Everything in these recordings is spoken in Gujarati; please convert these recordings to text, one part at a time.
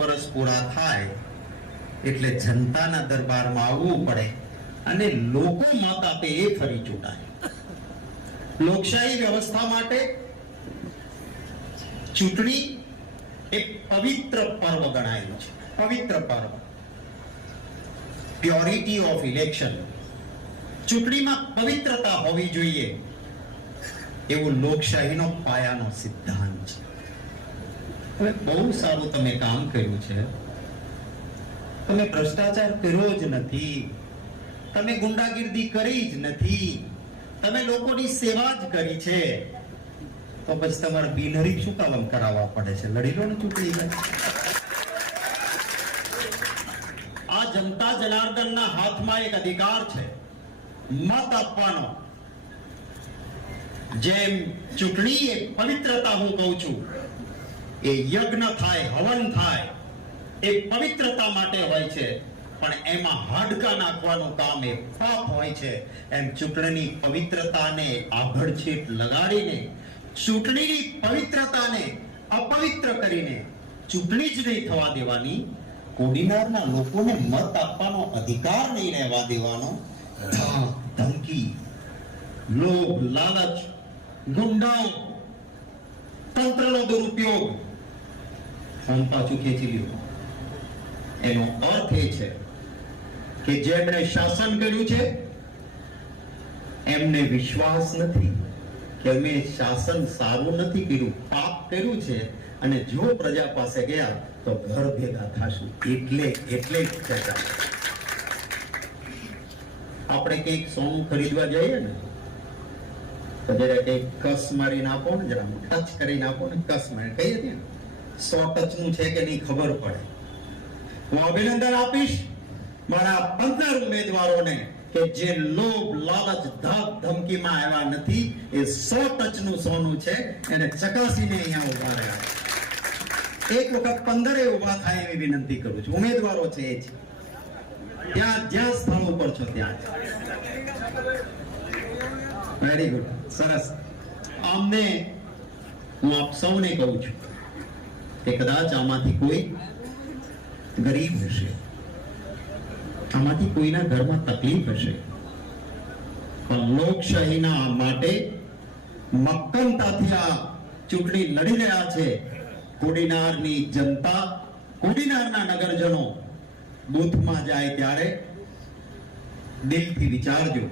વર્ષ પૂરા થાય એટલે જનતાના દરબારમાં આવવું પડે અને લોકો મત આપે એ ફરી ચૂંટાય. લોકશાહી વ્યવસ્થા માટે ચૂંટણી એક પવિત્ર પર્વ ગણાયેલું છે. પવિત્ર પર્વ. પ્યોરિટી ઓફ ઇલેક્શન ચૂંટણીમાં પવિત્રતા હોવી જોઈએ. એવું લોકશાહીનો પાયાનો સિદ્ધાંત છે. હવે બહુ સારું તમે કામ કર્યું છે. તમે ભ્રષ્ટાચાર કર્યો જ નથી. તમે ગુંડાગીર્દી કરી જ નથી. તમે લોકોની સેવા જ કરી છે. તો પછી તમારે બિનહરી શું કામ કરાવવા પડે છે? લડી લો ને ચૂંટણી આ જનતા જનાર્દનના હાથમાં એક અધિકાર છે. મત આપવાનો. જેમ ચૂંટણી એ પવિત્રતા હું કહું છું એ યજ્ઞ થાય, હવન થાય, એ પવિત્રતા માટે હોય છે. પણ એમાં હાડકા નાખવાનું કામ એ પાપ હોય છે. એમ ચૂંટણીની પવિત્રતાને આભડછેટ લગાડીને, ચૂંટણીની પવિત્રતાને અપવિત્ર કરીને ચૂંટણી જ નહીં થવા દેવાની, કોડીનારના લોકોને મત આપવાનો અધિકાર નહીં રહેવા દેવાનો. ધમકી, લોભ, લાલચ ગુંડાઓ તંત્રનો દુરુપયોગ ફોન પાછું ખેંચી લ્યો એનો અર્થ એ છે કે જેમણે શાસન કર્યું છે, એમને વિશ્વાસ નથી કે અમે શાસન સારું નથી કર્યું, પાપ કર્યું છે અને જો પ્રજા પાસે ગયા તો ઘર ભેગા થાશું. એટલે એટલે આપણે કંઈક સોનું ખરીદવા જઈએ ને, તો જરા કંઈક કસ મારીને આપો ને જરા ટચ કરીને આપો ને, કસ મારી કહીએ ને સો ટચનું છે કે નહીં ખબર પડે. હું અભિનંદન આપીશ મારા પંદર ઉમેદવારોને કે જે લોભ, લાલચ, ધક, ધમકીમાં આવ્યા નથી, એ સો ટચનું સોનું છે, એને ચકાસીને અહીંયા ઊભા રહ્યા એક વખત પંદરે ઊભા થાય એવી વિનંતી કરું છું. ઉમેદવારો છે એ છે ત્યાં, જ્યાં સ્થળ ઉપર છો ત્યાં વેરી ગુડ સરસ. આમને હું આપ સૌને કહું છું. કે કદાચ આમાંથી કોઈ ગરીબ હશે. આમાંથી કોઈના ઘરમાં તકલીફ હશે. પણ લોકશાહીના માટે મક્કમતાથી આ ચૂંટણી લડી રહ્યા છે. કોડીનારની જનતા, કોડીનારના નગરજનો બૂથમાં જાય ત્યારે દિલથી વિચારજો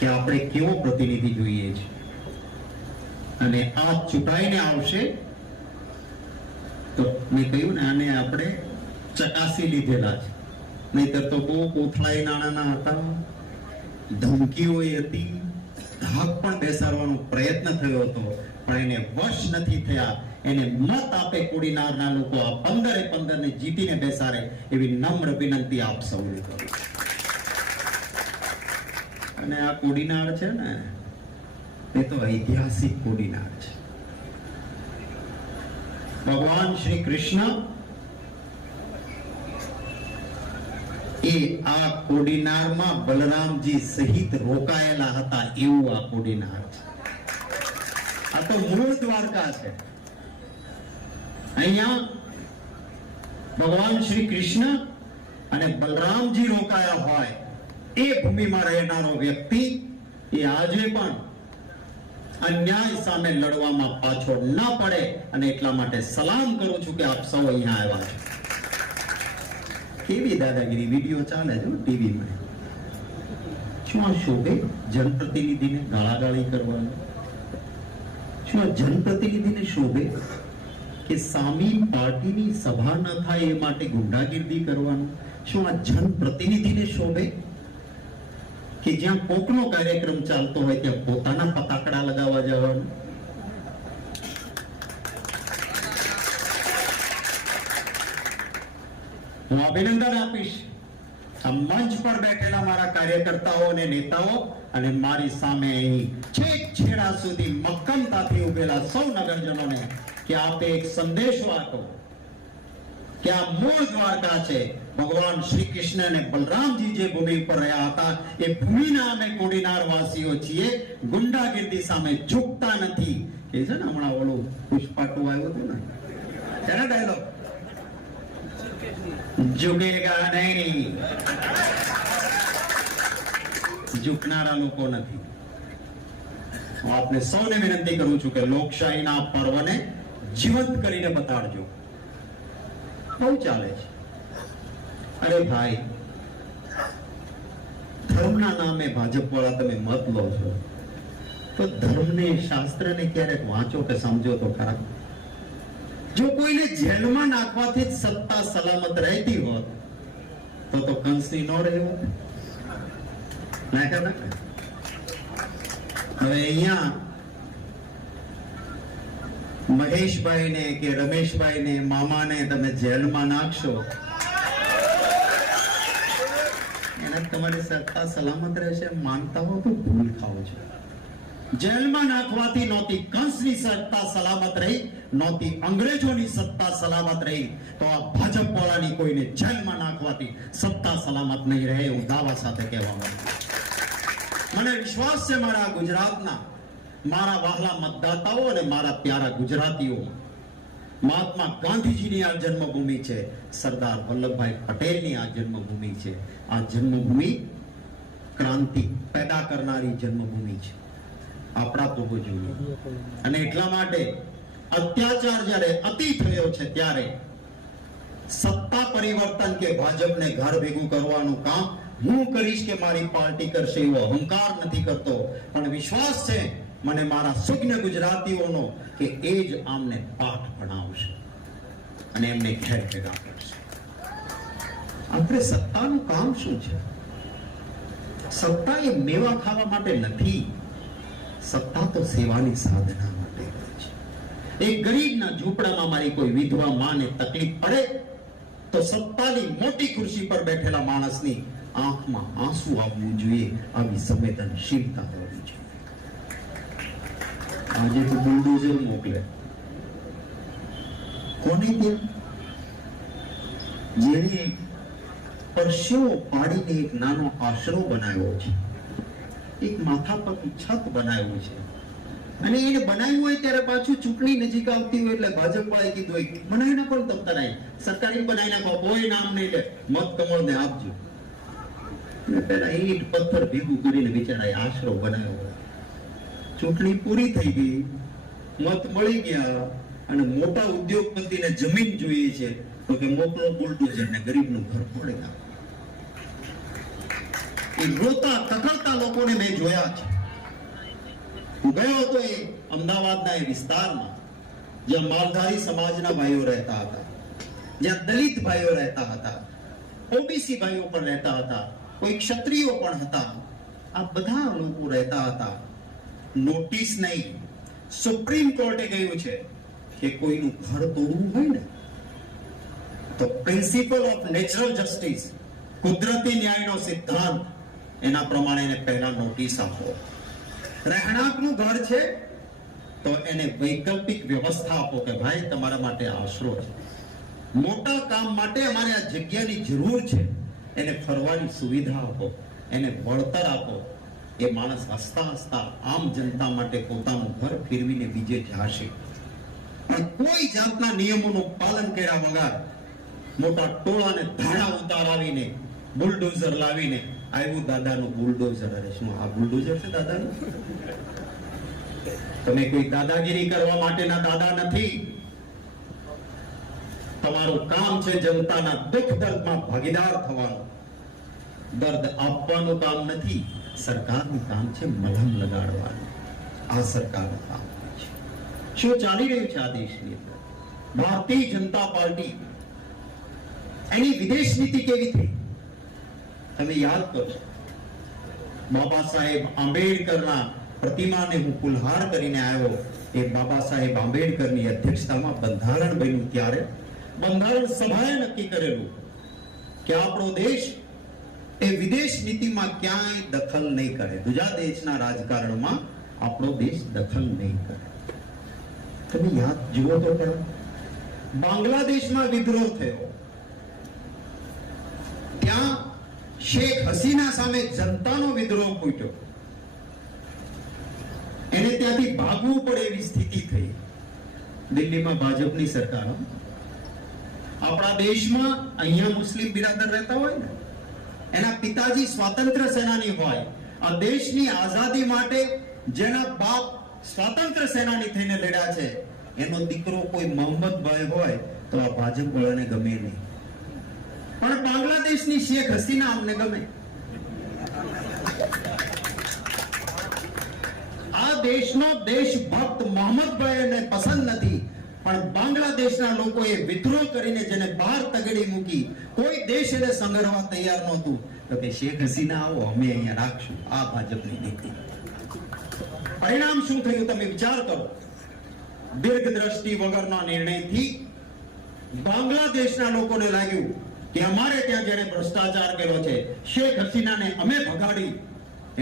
કે આપણે કેવો પ્રતિનિધિ જોઈએ છે. અને આ ચૂંટાઈને આવશે તો મેં કહ્યું ને આને આપણે ચકાસી લીધેલા છે. નહીતર તો બહુ કોથળાઈ નાણાના હતા. ધમકીઓ હતી. ધાક પણ બેસાડવાનો પ્રયત્ન થયો હતો, પણ એને વશ નથી થયા. એને મત આપે કોડીનારના લોકો આ પંદરે પંદર ને જીતીને બેસાડે એવી નમ્ર વિનંતી આપ સૌને કરું અને આ કોડીનાર છે ને, એ તો ઐતિહાસિક કોડીનાર છે. ભગવાન શ્રી કૃષ્ણ એ આ કોડીનારમાં બલરામજી સહિત રોકાયેલા હતા એવું આ કોડીનાર છે. આ તો મૂળ દ્વારકા છે. અહીંયા ભગવાન શ્રી કૃષ્ણ અને બલરામજી રોકાયા હોય એ ભૂમિમાં રહેનારો વ્યક્તિ એ આજે પણ અન્યાય સામે લડવામાં પાછો ન પડે અને એટલા માટે સલામ કરું છું કે આપ સૌ અહીંયા આવ્યા છો. કેવી દાદાગીરી? વીડિયો ચાલે છે ટીવીમાં. શું આ શોભે? જનપ્રતિનિધિને ગાળાગાળી કરવાની. શું આ જનપ્રતિનિધિને શોભે કે સામી પાર્ટીની સભા ન થાય એ માટે ગુંડાગીર્દી કરવાનું? શું આ જનપ્રતિનિધિને શોભે? કે જ્યાં કોકનો કાર્યક્રમ ચાલતો હોય ત્યાં પોતાના પતાકડા લગાવવા જવાનું. હું અભિનંદન આપીશ. આ મંચ પર બેઠેલા મારા કાર્યકર્તાઓ અને નેતાઓ અને મારી સામે છેક છેડા સુધી મક્કમતાથી ઉભેલા સૌ નગરજનોને કે આપે એક સંદેશો આપો કે આ મૂળ દ્વારકા છે ભગવાન શ્રી કૃષ્ણ અને બલરામજી જે ભૂમિ પર રહ્યા હતા, એ ભૂમિના અમે કોડીનાર વાસીઓ છીએ, ગુંડાગીર્દી સામે ઝૂકતા નથી. એ છે ને હમણાં ઓલું પુષ્પાટું આવ્યું હતું ને? ત્યારે ડાયલોગ ઝુકેગા નહીં. ઝૂકનારા લોકો નથી. હું આપને સૌને વિનંતી કરું છું કે લોકશાહીના પર્વને જીવંત કરીને બતાડજો. બહુ ચાલે છે. અરે ભાઈ, ધર્મના નામે ભાજપ વાળા તમે મત લો છો. તો ધર્મને, શાસ્ત્રને ક્યારેક વાંચો કે સમજો તો ખરા. જો કોઈને જેલમાં નાખવાથી સત્તા સલામત રહેતી હોત, તો તો કંસની નો રહેવો. નાખ્યા ના? હવે અહીંયા મહેશભાઈને કે રમેશભાઈને, મામાને તમે જેલમાં નાખશો એના તમારી સત્તા સલામત રહેશે માનતા હો તો ભૂલ ખાઓ છો. જેલમાં નાખવાથી નહોતી કંસની સત્તા સલામત રહી, નહોતી અંગ્રેજોની સત્તા સલામત રહી, તો આ ભાજપ વાળાની કોઈને જેલમાં નાખવાથી સત્તા સલામત નહીં રહે હું દાવા સાથે કહેવા માંગુ મને વિશ્વાસ છે મારા ગુજરાતના, મારા વહાલા મતદાતાઓ અને મારા પ્યારા ગુજરાતીઓ. મહાત્મા ગાંધીજીની આ જન્મભૂમિ છે. સરદાર વલ્લભભાઈ પટેલની આ જન્મભૂમિ છે. આ જન્મભૂમિ ક્રાંતિ પેદા કરનારી જન્મભૂમિ છે. આપણા પૂર્વજોની અને એટલા માટે અત્યાચાર જ્યારે અતિ થયો છે ત્યારે સત્તા પરિવર્તન કે ભાજપને ઘર ભેગું કરવાનું કામ હું કરીશ કે મારી પાર્ટી કરશે એવો અહંકાર નથી કરતો. પણ વિશ્વાસ છે, મને મારા સુજ્ઞ ગુજરાતીઓનો કે એ જ આમને પાઠ ભણાવશે અને એમને ઘેર ભેગા કરશે આપણે સત્તાનું કામ શું છે? સત્તા એ મેવા ખાવા માટે નથી. સત્તા તો સેવાની સાધના માટે છે. એ ગરીબના ઝૂંપડામાં મારી કોઈ વિધવા માને તકલીફ પડે, તો સત્તાની મોટી ખુરશી પર બેઠેલા માણસની આંખમાં આંસુ આવવું જોઈએ, આવી સંવેદનશીલતા હોવી જોઈએ. આજે તો બુલડોઝર મોકલે. કોને ત્યાં? જેણે પરસેવો પાડીને એક નાનો આશરો બનાવ્યો છે. એક માથા છત બનાવ્યું છે. અને એને બનાવ્યું હોય ત્યારે પાછું ચૂંટણી નજીક આવતી હોય એટલે ભાજપ વાળાએ કીધું હોય બનાવી નાખો ને તમતા નહીં સરકારી બનાવી નાખો કોઈ નામ નહીં લે. મત કમળ ને આપજો પેલા ઈંટ, પથ્થર ભેગું કરીને બિચારાએ આશરો બનાવ્યો. ચૂંટણી પૂરી થઈ ગઈ. મત મળી ગયા. અને મોટા ઉદ્યોગપતિને જમીન જોઈએ છે, તો કે મોકલો બુલડોઝર ને ગરીબનું ઘર પડે. એ રોતા કકળતા લોકોને મેં જોયા છે. હું ગયો હતો એ અમદાવાદના એ વિસ્તારમાં, જ્યાં માલધારી સમાજના ભાઈઓ રહેતા હતા. જ્યાં દલિત ભાઈઓ રહેતા હતા. ઓબીસી ભાઈઓ પણ રહેતા હતા. કોઈ ક્ષત્રિયો પણ હતા. આ બધા લોકો રહેતા હતા. નોટિસ નહીં. સુપ્રીમ કોર્ટે કહ્યું છે કે કોઈનું ઘર તોડવું હોય ને, તો પ્રિન્સિપલ ઓફ નેચરલ જસ્ટિસ કુદરતી ન્યાયનો સિદ્ધાંત, એના પ્રમાણે પહેલા નોટિસ આપો. રહેણાંકનું ઘર છે, તો એને વૈકલ્પિક વ્યવસ્થા આપો કે ભાઈ તમારા માટે આશરો છે. મોટા કામ માટે અમારે આ જગ્યાની જરૂર છે. એને ફરવાની સુવિધા આપો, એને વળતર આપો. એ માણસ હસતા હસતા આમ જનતા માટે પોતાનું ઘર ફેરવીને બીજે જશે કોઈ જાતના નિયમોનું પાલન કર્યા વગર મોટા ટોળાને ધાડા ઉતારાવીને, બુલડોઝર લાવીને આવ્યું દાદાનું બુલડોઝર. અરે શું, આ બુલડોઝર છે દાદાનું? તમે કોઈ દાદાગીરી કરવા માટેના દાદા નથી. તમારું કામ છે જનતાના દુઃખ દર્દમાં ભાગીદાર થવાનું. દર્દ આપવાનું કામ નથી, સરકારનું કામ છે મલમ લગાડવાનું. આ સરકારનું કામ. શું ચાલી રહ્યું છે આ દેશની અંદર? ભારતીય જનતા પાર્ટી એની વિદેશ નીતિ કેવી થઈ? તમે યાદ કરો બાબા સાહેબ આંબેડકરના પ્રતિમાને હું કુલહાર કરીને આવ્યો. એ બાબા સાહેબ આંબેડકરની અધ્યક્ષતામાં બંધારણ બન્યું ત્યારે. બંધારણ સભાએ નક્કી કરેલું કે આપણો દેશ એ વિદેશ નીતિમાં ક્યાંય દખલ નહીં કરે. બીજા દેશના રાજકારણમાં આપણો દેશ દખલ નહીં કરે. તમે યાદ? જુઓ તો ખરા બાંગ્લાદેશમાં વિદ્રોહ થયો. ત્યાં શેખ હસીના સામે જનતાનો વિદ્રોહ ફૂટ્યો એને ત્યાંથી ભાગવું પડે એવી સ્થિતિ થઈ. દિલ્હીમાં ભાજપની સરકાર. આપણા દેશમાં અહીંયા મુસ્લિમ બિરાદર રહેતા હોય ને, એના પિતાજી સ્વાતંત્ર્ય સેનાની હોય, આ દેશની આઝાદી માટે જેના બાપ સ્વાતંત્ર્ય સેનાની થઈને લડ્યા છે. એનો દીકરો કોઈ મોહમ્મદભાઈ હોય તો આ ભાજપ વાળાને ગમે નહીં. પણ બાંગ્લાદેશની શેખ હસીના અમને ગમે. આ દેશનો દેશભક્ત મોહમ્મદભાઈને પસંદ નથી, પણ બાંગ્લાદેશના લોકોએ વિદ્રોહ કરીને જેને બહાર તગડી મૂકી કોઈ દેશ એને સંગરવા તૈયાર નહોતું. તો કે શેખ હસીના આવો, અમે અહીંયા રાખશું. આ ભાજપની નીતિ. પરિણામ શું થયું તમે વિચાર કરો. દીર્ઘ દ્રષ્ટિ વગરના નિર્ણયથી બાંગ્લાદેશના લોકોને લાગ્યું કે અમારે ત્યાં જેને ભ્રષ્ટાચાર કર્યો છે, શેખ હસીનાને અમે ભગાડી,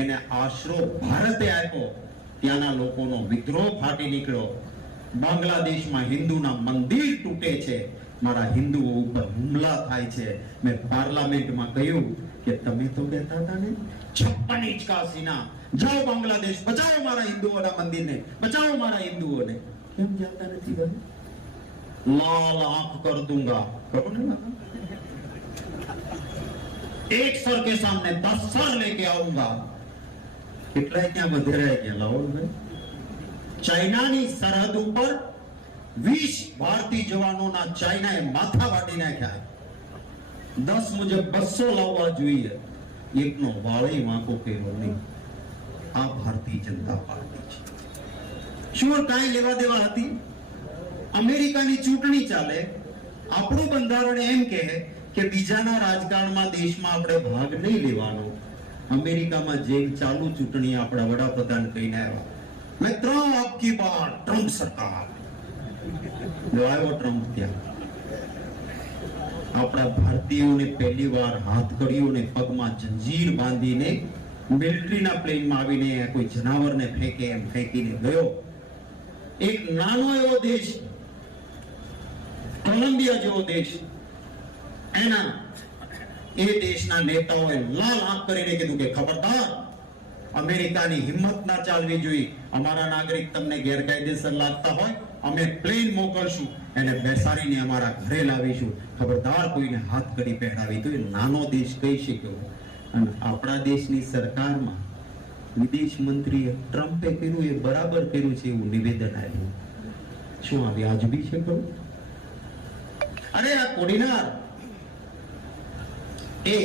એને આશરો ભારતે આપ્યો. ત્યાંના લોકોનો વિદ્રોહ ફાટી નીકળ્યો. બાંગ્લાદેશમાં હિન્દુના મંદિર તૂટે છે. મારા હિન્દુઓ ઉપર હુમલા થાય છે. મેં પાર્લામેન્ટમાં કહ્યું કે તમે તો કહેતા હતા ને, છપ્પન ઇંચ કા સીના જાઓ બાંગ્લાદેશ બચાવો મારા હિન્દુઓના મંદિરને બચાવો મારા હિન્દુઓને કેમ જાતા નથી ભાઈ लाल आंख कर दूंगा करो ना एक सर के सामने दस सर लेके आऊंगा કેટલાય ત્યાં વધેરાય ગયા લાવો ભાઈ ચાઇનાની સરહદ ઉપર 20 ભારતીય જવાનોના ચાઇનાએ માથા વાટી નાખ્યા દસ મુજબ બસો લાવવા જોઈએ એકનો વાળે વાંકો કર્યો નહીં આ ભારતીય જનતા પાર્ટી છે. શું કાંઈ લેવા દેવા હતી? અમેરિકાની ચૂંટણી ચાલે. આપણું બંધારણ એમ કહે કે બીજાના રાજકારણમાં દેશમાં આપણે ભાગ નહીં લેવાનો. અમેરિકામાં જેમ ચાલુ ચૂંટણી આપણા વડાપ્રધાન કહીને આવ્યા. મેં ત્રણ આપકી બાર ટ્રમ્પ સરકાર. આવ્યો ટ્રમ્પ ત્યાં. આપણા ભારતીયોને પહેલી વાર હાથ કડીઓને પગમાં જંજીર બાંધીને મિલિટરીના પ્લેનમાં આવીને કોઈ જનાવરને ફેંકે એમ ફેંકીને ગયો. એક નાનો એવો દેશ, કોલંબિયા જેવો દેશ. એના એ દેશના નેતાઓએ લાલ આંખ કરીને કીધું કે, ખબરદાર, અમેરિકાની હિંમત ના ચાલવી જોઈએ. અમારા નાગરિક તમને ગેરકાયદેસર લાગતા હોય, અમે પ્લેન મોકલશું. એને બેસાડીને અમારા ઘરે લાવીશું. ખબરદાર, કોઈને હાથ કરી પહેરાવી તો એ નાનો દેશ કહી શક્યો. અને આપણા દેશની સરકારમાં વિદેશ મંત્રી ટ્રમ્પે કર્યું એ બરાબર કર્યું છે એવું નિવેદન આવ્યું શું આ વ્યાજબી છે કહું અરે આ કોડીનાર, એ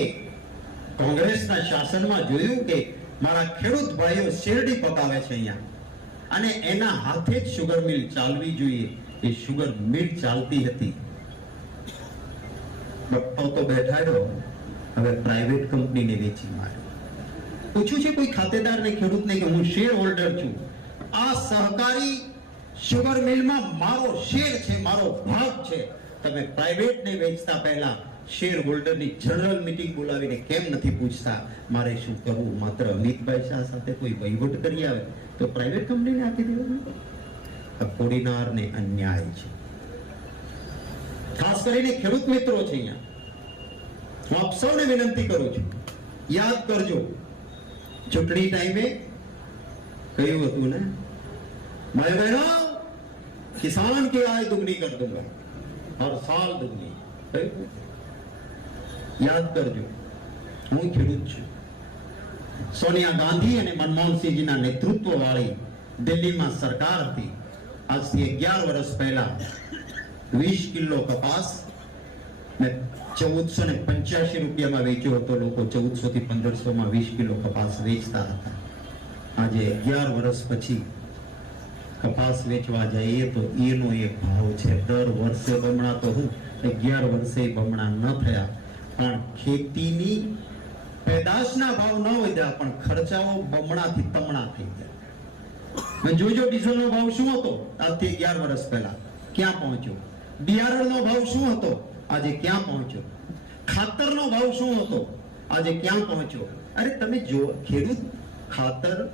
કોંગ્રેસના શાસનમાં જોયું કે મારા ખેડૂત ભાઈઓ શેરડી પકાવે છે અહીંયા. અને એના હાથે જ સુગર મિલ ચાલવી જોઈએ. એ શુગર મિલ ચાલતી હતી. બપ્પા તો બેઠા રહ્યો. હવે પ્રાઇવેટ કંપનીને વેચી માર્યો. પૂછ્યું છે કોઈ ખાતેદારને, ખેડૂતને કે હું શેર હોલ્ડર છું. આ સહકારી શુગર મિલમાં મારો શેર છે, મારો ભાગ છે. તમે પ્રાઇવેટને વેચતા પહેલા શેર હોલ્ડરની જનરલ મીટિંગ બોલાવીને કેમ નથી પૂછતા? મારે શું કરવું? માત્ર અમિતભાઈ શાહ સાથે કોઈ વહીવટ કરી આવે તો પ્રાઇવેટ કંપનીને આપી દેવાનું આ કોડીનારને અન્યાય છે. ખાસ કરીને ખેડૂત મિત્રો છે અહીંયા. હું આપ સૌને વિનંતી કરું છું યાદ કરજો ચૂંટણી ટાઈમે કહ્યું હતું ને ભાઈ બહેનો કિસાન की आय दुगनी कर दूंगा हर साल दुगनी કહ્યું? યાદ કરજો હું ખેડૂત છું સોનિયા ગાંધી અને મનમોહનસિંહજીના નેતૃત્વ વાળી દિલ્હીમાં સરકાર હતી આજથી અગિયાર વર્ષ પહેલા વીસ કિલો કપાસ મેં ચૌદસો ને પંચ્યાસી રૂપિયામાં વેચ્યો હતો. લોકો ચૌદસો થી પંદરસો માં વીસ કિલો કપાસ વેચતા હતા. આજે અગિયાર વર્ષ પછી કપાસ વેચવા જઈએ તો એનો એક ભાવ છે. દર વર્ષે બમણા તો હું અગિયાર વર્ષે બમણા ન થયા. પણ ખેતીની પેદાશના ભાવ ન વધ્યા, પણ ખર્ચાઓ બમણાથી તમણા થઈ ગયા. જોજો, ડીઝલનો ભાવ શું હતો? આજથી અગિયાર વર્ષ પહેલા. ક્યાં પહોંચ્યો? બિયારણનો ભાવ શું હતો? આજે ક્યાં પહોંચ્યો? ખાતરનો ભાવ શું હતો? આજે ક્યાં પહોંચ્યો? અરે તમે જો, ખેડૂત, ખાતર,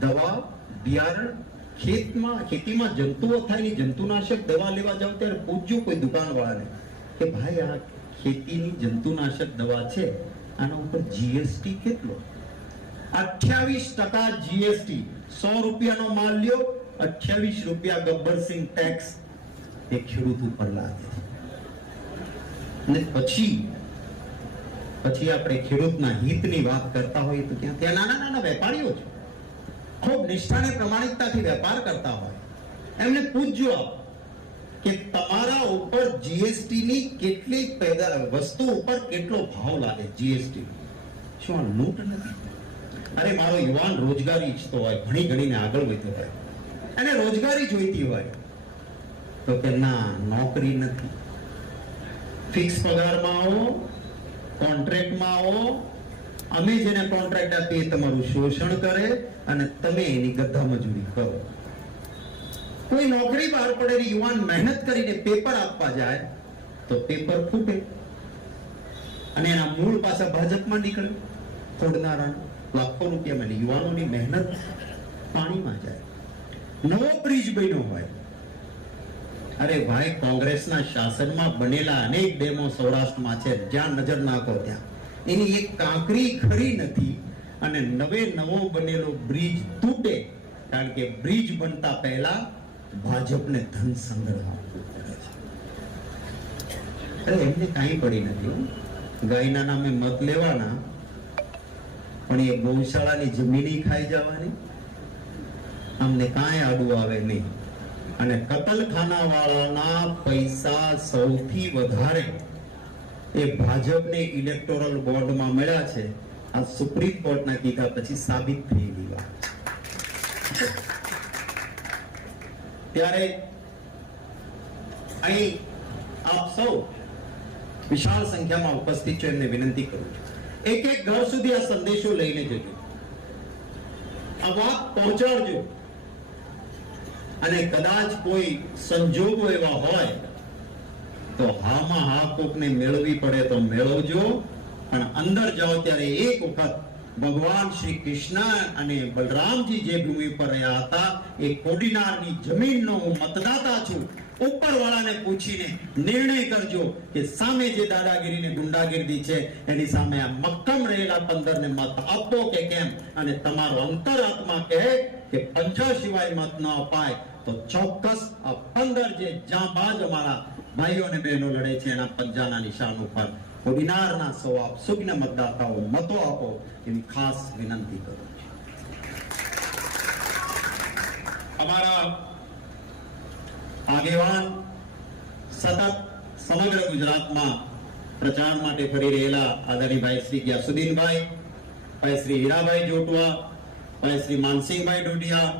દવા, બિયારણ, ખેતમાં, ખેતીમાં જંતુઓ થાય ને જંતુનાશક દવા લેવા જાવ ત્યારે પૂછજો કોઈ દુકાનવાળાને કે ભાઈ, આ ખેતીની જંતુનાશક દવા છે, આના ઉપર જીએસટી કેટલો? અઠ્યાવીસ ટકા જીએસટી સો રૂપિયાનો માલ લ્યો, અઠ્યાવીસ રૂપિયા ગબ્બરસિંહ ટેક્સ એ ખેડૂત ઉપર લાગે. છે ને પછી પછી આપણે ખેડૂતના હિતની વાત કરતા હોઈએ તો ત્યાં ત્યાં નાના નાના વેપારીઓ છે ખૂબ નિષ્ઠાને પ્રમાણિકતાથી વેપાર કરતા હોય. એમને પૂછજો આપ કે તમારા ઉપર જીએસટી ની કેટલી વસ્તુ ઉપર કેટલો ભાવ લાગે જીએસટી શું આ લૂંટ નથી? અરે, મારો યુવાન રોજગારી ઈચ્છતો હોય, ભણી ગણીને આગળ વધ્યો હોય. અને રોજગારી જોઈતી હોય. તો કે ના, નોકરી નથી. ફિક્સ પગારમાં આવો, કોન્ટ્રાક્ટમાં આવો. અમે જેને કોન્ટ્રાક્ટ આપીએ તમારું શોષણ કરે અને તમે એની ગધા મજૂરી કરો. કોઈ નોકરી બહાર પડેલી યુવાન મહેનત કરીને પેપર આપવા જાય, તો પેપર ફૂટે અને એના મૂળ પાછા ભાજપમાં નીકળે. તોડનારા લાખો રૂપિયા મળે યુવાનોની મહેનત પાણીમાં જાય. નવો બ્રિજ બન્યો હોય. અરે ભાઈ, કોંગ્રેસના શાસનમાં બનેલા અનેક ડેમો સૌરાષ્ટ્રમાં છે. જ્યાં નજર નાખો ત્યાં. એની એક કાંકરી ખરી નથી અને નવે નવો બનેલો બ્રિજ તૂટે કારણ કે બ્રિજ બનતા પહેલા ભાજપને ધન સંગ્રહ અરે, એમને કાંઈ પડી નથી ગાયના નામે મત લેવાના, પણ એ ગૌશાળાની જમીની ખાઈ જવાની. અમને કાંઈ આડું આવે નહીં. અને કતલખાના વાળાના પૈસા સૌથી વધારે એ ભાજપને ઇલેક્ટોરલ બોર્ડમાં મળ્યા છે. આ સુપ્રીમ કોર્ટના કીધા પછી સાબિત થયેલી વાત ત્યારે અહીં આપ સૌ વિશાળ સંખ્યામાં ઉપસ્થિત છો, એમને વિનંતી કરું છું. એક એક ઘર સુધી આ સંદેશો લઈને જજો. આ વાત પહોંચાડજો. અને કદાચ કોઈ સંજોગો એવા હોય, તો હામાં હા કોકને મેળવી પડે તો મેળવજો. પણ અંદર જાઓ ત્યારે એક વખત ભગવાન શ્રી કૃષ્ણ અને બલરામજી જે ભૂમિ પર રહ્યા હતા, એ કોડીનારની જમીનનો હું મતદાતા છું. ઉપરવાળાને પૂછીને નિર્ણય કરજો કે સામે જે દાદાગીરી ને ગુંડાગીરી છે, એની સામે આ મક્કમ રહેલા પંદરને મત આપો કે કેમ? અને તમારો અંતરાત્મા કહે કે પંજા સિવાય મત ન અપાય. તો ચોક્કસ આ પંદર જે જાંબાજ અમારા ભાઈઓ અને બહેનો લડે છે, એના પંજાના નિશાન ઉપર કોડીનારના સૌ આપ સુજ્ઞ મતદાતાઓ મતો આપો એવી ખાસ વિનંતી કરું છું. અમારા આગેવાન સતત સમગ્ર ગુજરાતમાં પ્રચાર માટે ફરી રહેલા આદરણીભાઈ શ્રી ગ્યાસુદ્દીનભાઈ, ભાઈ શ્રી હીરાભાઈ જોટવા ભાઈ શ્રી માનસિંહભાઈ ડોડિયા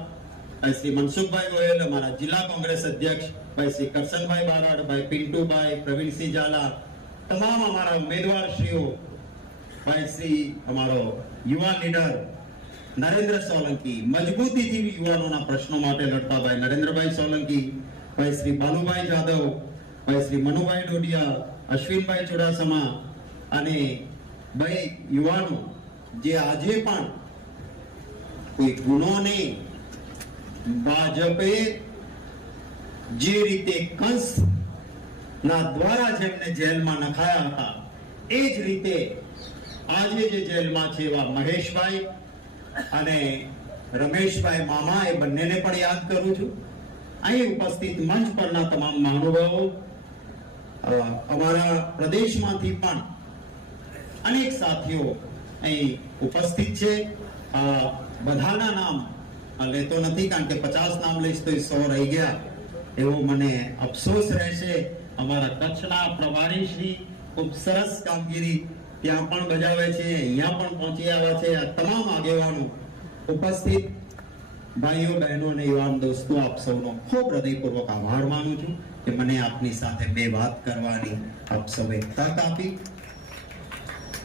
ભાઈ શ્રી મનસુખભાઈ ગોયલ, અમારા જિલ્લા કોંગ્રેસ અધ્યક્ષ ભાઈ શ્રી કરશનભાઈ બારાડ, ભાઈ પિન્ટુભાઈ, પ્રવીણસિંહ ઝાલા, તમામ અમારા ઉમેદવારશ્રીઓ, ભાઈ શ્રી અમારો યુવા લીડર નરેન્દ્ર સોલંકી, મજબૂતીથી યુવાનોના પ્રશ્નો માટે લડતા ભાઈ નરેન્દ્રભાઈ સોલંકી, ભાઈ શ્રી બાલુભાઈ જાદવ, ભાઈ શ્રી મનુભાઈ ડોડિયા, અશ્વિનભાઈ ચુડાસમા અને ભાઈ યુવાનો, જે આજે પણ કોઈ ગુનો નહીં ભાજપે જે રીતે કંસ ના દ્વારા જેમને જેલમાં નખાયા હતા, એ જ રીતે આજે જે જેલમાં છે એવા મહેશભાઈ અને રમેશભાઈ મામા એ બંનેને પણ યાદ કરું છું. અહીં ઉપસ્થિત મંચ પરના તમામ મહાનુભાવો અમારા પ્રદેશમાંથી પણ અનેક સાથીઓ અહીં ઉપસ્થિત છે. બધાના નામ લેતો નથી કારણ કે પચાસ નામ લઈશ તો સો રહી ગયા. એવો મને અફસોસ રહેશે. અમારા કચ્છના પ્રભારી ખૂબ સરસ કામગીરી ત્યાં પણ બજાવે છે, અહીંયા પણ પહોંચી આવ્યા છે. આ તમામ આગેવાનો ઉપસ્થિત. ભાઈઓ, બહેનો અને યુવાન દોસ્તો, આપ સૌનો ખૂબ હૃદયપૂર્વક આભાર માનું છું કે મને આપની સાથે બે વાત કરવાની આપ સૌએ તક આપી.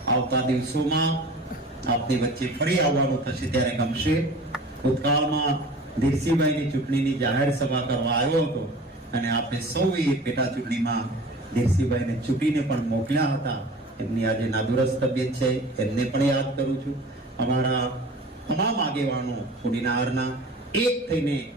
આવતા દિવસોમાં આપની વચ્ચે ફરી આવવાનું થશે ત્યારે ગમશે. ભૂતકાળમાં ધીરસીભાઈની ચૂંટણીની જાહેર સભા કરવા આવ્યો હતો અને આપણે સૌએ પેટા ચૂંટણીમાં ધીરસીભાઈને ચૂંટીને પણ મોકલ્યા હતા. એમની આજે નાદુરસ્ત તબિયત છે. એમને પણ યાદ કરું છું. અમારા તમામ આગેવાનો કુડીનારના એક થઈને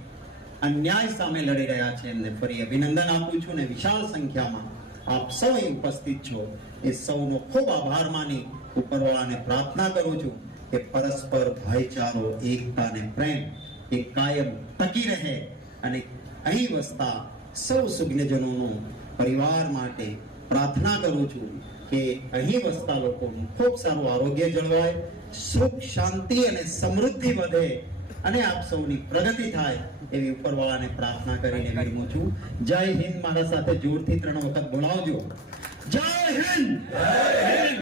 અન્યાય સામે લડી રહ્યા છે. એમને ફરી અભિનંદન આપું છું અને વિશાળ સંખ્યામાં આપ સૌ ઉપસ્થિત છો. એ સૌનો ખૂબ આભાર માની ઉપરવાળાને પ્રાર્થના કરું છું. કે પરસ્પર ભાઈચારો, એકતા અને પ્રેમ એ કાયમ ટકી રહે અને અહીં વસતા સૌ સુજ્ઞજનોનો પરિવાર માટે પ્રાર્થના કરું છું કે અહીં વસતા લોકોનું ખૂબ સારું આરોગ્ય જળવાય, સુખ, શાંતિ અને સમૃદ્ધિ વધે અને આપ સૌની પ્રગતિ થાય એવી ઉપરવાળાને પ્રાર્થના કરીને વિરમું છું. જય હિન્દ. મારા સાથે જોરથી ત્રણ વખત બોલાવજો. જય હિન્દ.